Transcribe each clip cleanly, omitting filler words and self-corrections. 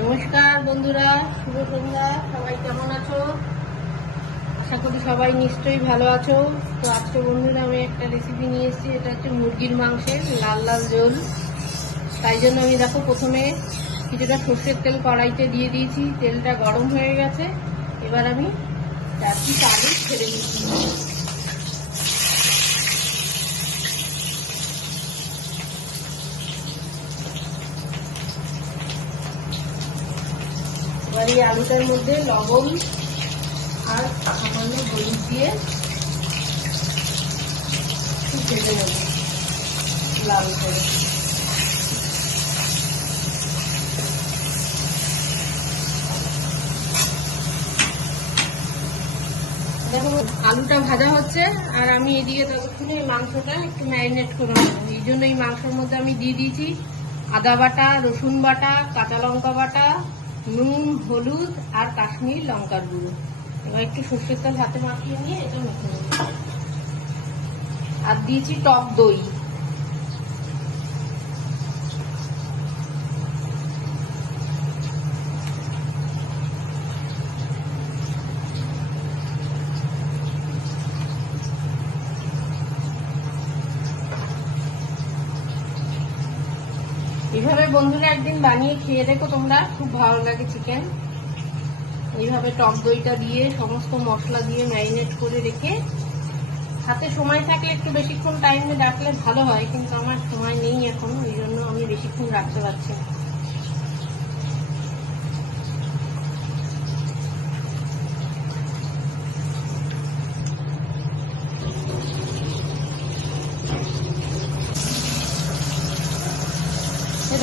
নমস্কার বন্ধুরা, শুভ সন্ধ্যা। সবাই কেমন আছো? আশা করি সবাই নিশ্চয়ই ভালো আছো। তো আজকে বন্ধুরা আমি একটা রেসিপি নিয়ে এসেছি। এটা হচ্ছে মুরগির মাংসের লাল লাল ঝোল। তাই জন্য আমি দেখো প্রথমে কিছুটা সর্ষের তেল কড়াইতে দিয়ে দিয়েছি। তেলটা গরম হয়ে গেছে। এবার আমি 4 পিস আলু ছেড়ে দিচ্ছি। এবার এই আলুটার মধ্যে লবণ আর সামান্য হলুদ দিয়ে ভেজে নেব লাল করে। দেখো আলুটা ভাজা হচ্ছে আর আমি এদিকে ততক্ষণে মাংসটা একটু ম্যারিনেট করে নেবো। এই জন্য এই মাংসের মধ্যে আমি দিয়ে দিয়েছি আদা বাটা, রসুন বাটা, কাঁচা লঙ্কা বাটা, নুন, হলুদ আর কাশ্মীরি লঙ্কার গুঁড়ো। এবার একটু সর্ষের তেল হাতে মাখিয়ে নিয়ে এটা মেখে নেব। আর দিয়েছি টক দই। এইভাবে বন্ধুরা একদিন বানিয়ে খেয়ে দেখো তোমরা, খুব ভালো লাগে চিকেন। এইভাবে টক দইটা দিয়ে সমস্ত মশলা দিয়ে ম্যারিনেট করে রেখে, হাতে সময় থাকলে একটু বেশিক্ষণ টাইমে রাখলে ভালো হয়, কিন্তু আমার সময় নেই এখন, ওই জন্য আমি বেশিক্ষণ রাখতে পারছি না।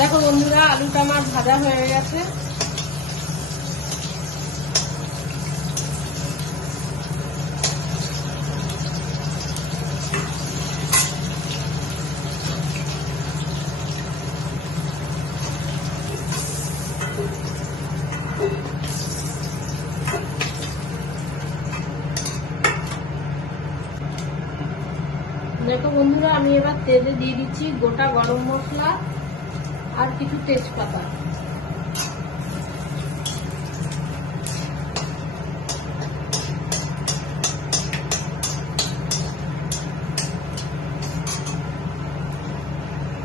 দেখো বন্ধুরা আলুটা আমার ভাজা হয়ে গেছে। দেখো বন্ধুরা আমি এবার তেলে দিয়ে দিচ্ছি গোটা গরম মশলা আর কিছু তেজপাতা।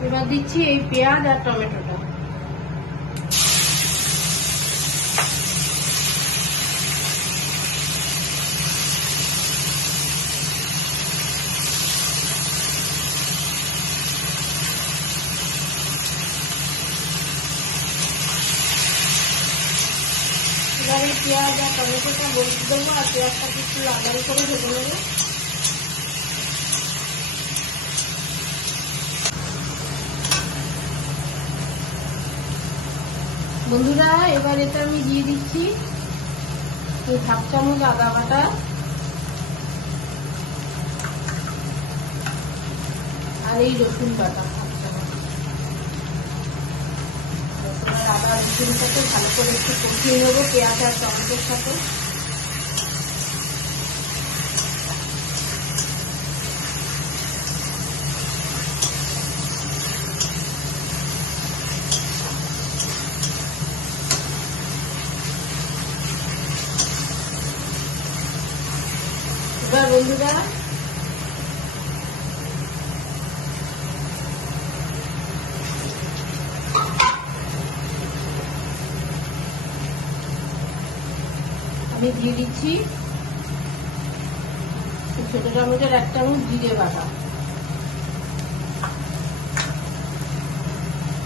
এবার দিচ্ছি এই পেঁয়াজ আর টমেটোটা। এবার এই পেঁয়াজ আর টমেটোটা বলতে দেবো আর পেঁয়াজটাকে একটু লাল লাল করে ভেজে নেবো। বন্ধুরা এবার এটা আমি দিয়ে দিচ্ছি এই 1/2 চামচ আদা বাটা আর এই রসুন বাটা 1/2 চামচ। আদা রসুনের সাথে ভালো করে একটু কষিয়ে নেবো পেঁয়াজ আর টমেটোর সাথে। এবার বন্ধুরা আমি দিয়ে দিচ্ছি ছোট চামচের 1 চামচ জিরে বাটা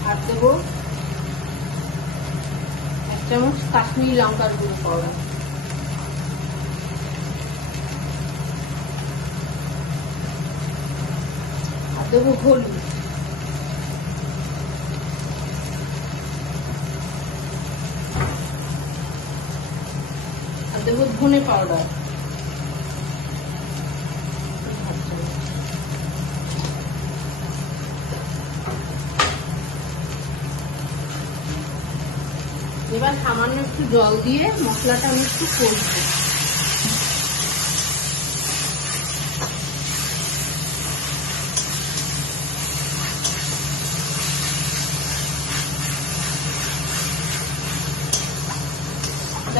আর দেবো 1 চামচ কাশ্মীরি লঙ্কার গুঁড়ো পাউডার। আর দেবো হলুদ। আর দেবো ধনে পাউডার। এবার সামান্য একটু জল দিয়ে মশলাটা আমি একটু কষবো।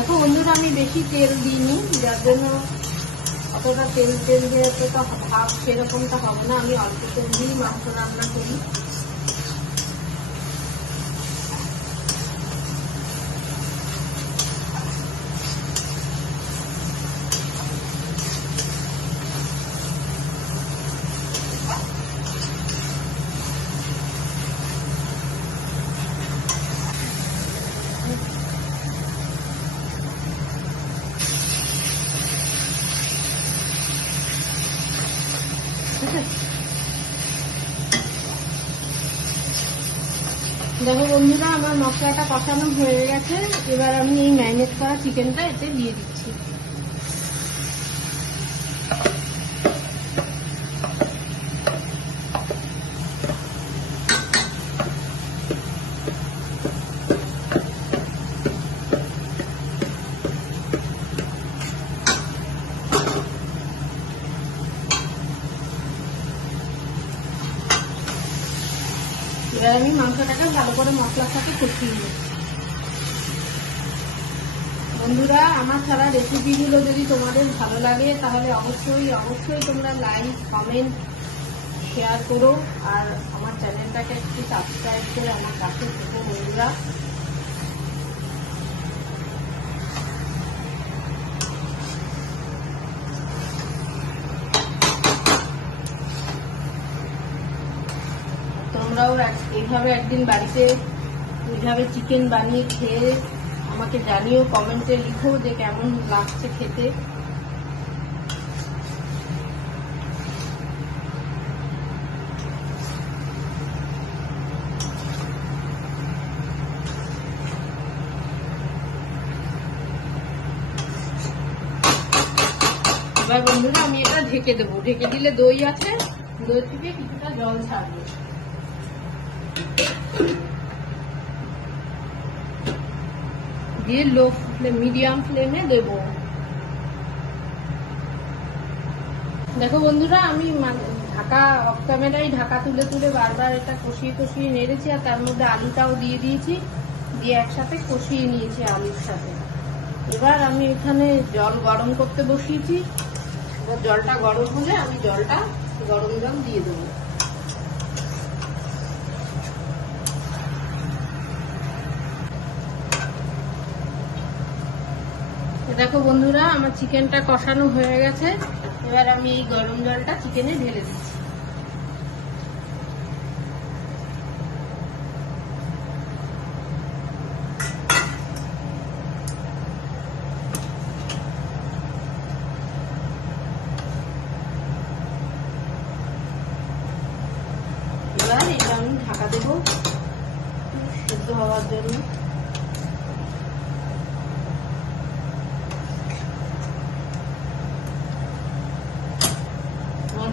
দেখো বন্ধুরা, আমি বেশি তেল দিইনি, যার জন্য অতটা তেল দিয়ে অতটা ভাব সেরকমটা হবে না। আমি অল্প তেল দিয়েই মাংস রান্না করি। দেখো বন্ধুরা, আমার মশলাটা কষানো হয়ে গেছে। এবার আমি এই ম্যারিনেট করা চিকেনটা এতে দিয়ে দিচ্ছি। এবার আমি মাংসটাকে ভালো করে মশলার সাথে কষিয়ে নিই। বন্ধুরা, আমার ছাড়া রেসিপিগুলো যদি তোমাদের ভালো লাগে তাহলে অবশ্যই তোমরা লাইক, কমেন্ট, শেয়ার করো। আর আমার চ্যানেলটাকে একটু সাবস্ক্রাইব করে আমার কাছে থেকো বন্ধুরা। তোমরাও এইভাবে একদিন বাড়িতে এইভাবে চিকেন বানিয়ে খেয়ে আমাকে জানিও, কমেন্টে লিখো যে কেমন লাগছে খেতে। এবার বন্ধুরা, আমি এটা ঢেকে দেবো। ঢেকে দিলে দই আছে, দই থেকে কিছুটা জল ছাড়বে। দিয়ে মিডিয়াম ফ্লেমে দেবো। দেখো বন্ধুরা, আমি ঢাকা অফ ক্যামেরায় ঢাকা তুলে বারবার এটা কষিয়ে নেড়েছি। আর তার মধ্যে আলুটাও দিয়ে দিয়েছি, দিয়ে একসাথে কষিয়ে নিয়েছি আলুর সাথে। এবার আমি এখানে জল গরম করতে বসিয়েছি। এবার জলটা গরম হলে আমি গরম জল দিয়ে দেবো। দেখো বন্ধুরা, আমার চিকেনটা কষানো হয়ে গেছে। এবার আমি এই গরম জলটা চিকেনে ঢেলে দিচ্ছি। এবার এটা আমি ঢাকা দেবো সেদ্ধ হওয়ার জন্য।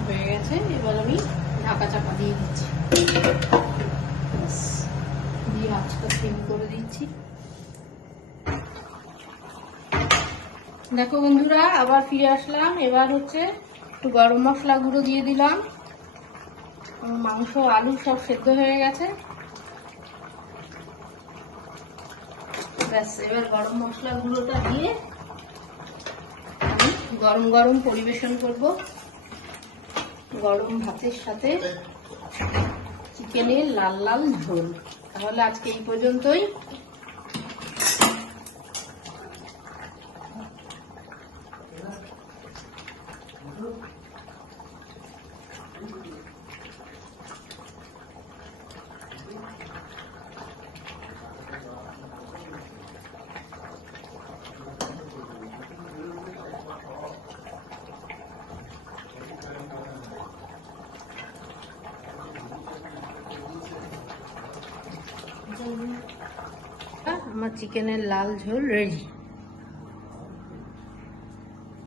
হয়ে গেছে, এবার আমি ঢাকা চাপা দিয়ে দিচ্ছি। দিয়ে আঁচটা সিম করে দিচ্ছি। দেখো বন্ধুরা, আবার ফিরে আসলাম। এবার হচ্ছে একটু গরম মশলা গুঁড়ো দিয়ে দিলাম। মাংস আলু সব সেদ্ধ হয়ে গেছে। ব্যাস, এবার গরম মশলা গুঁড়োটা দিয়ে আমি গরম পরিবেশন করব। গরম ভাতের সাথে চিকেনের লাল ঝোল। তাহলে আজকে এই পর্যন্তই। আমার চিকেনের লাল ঝোল রেডি।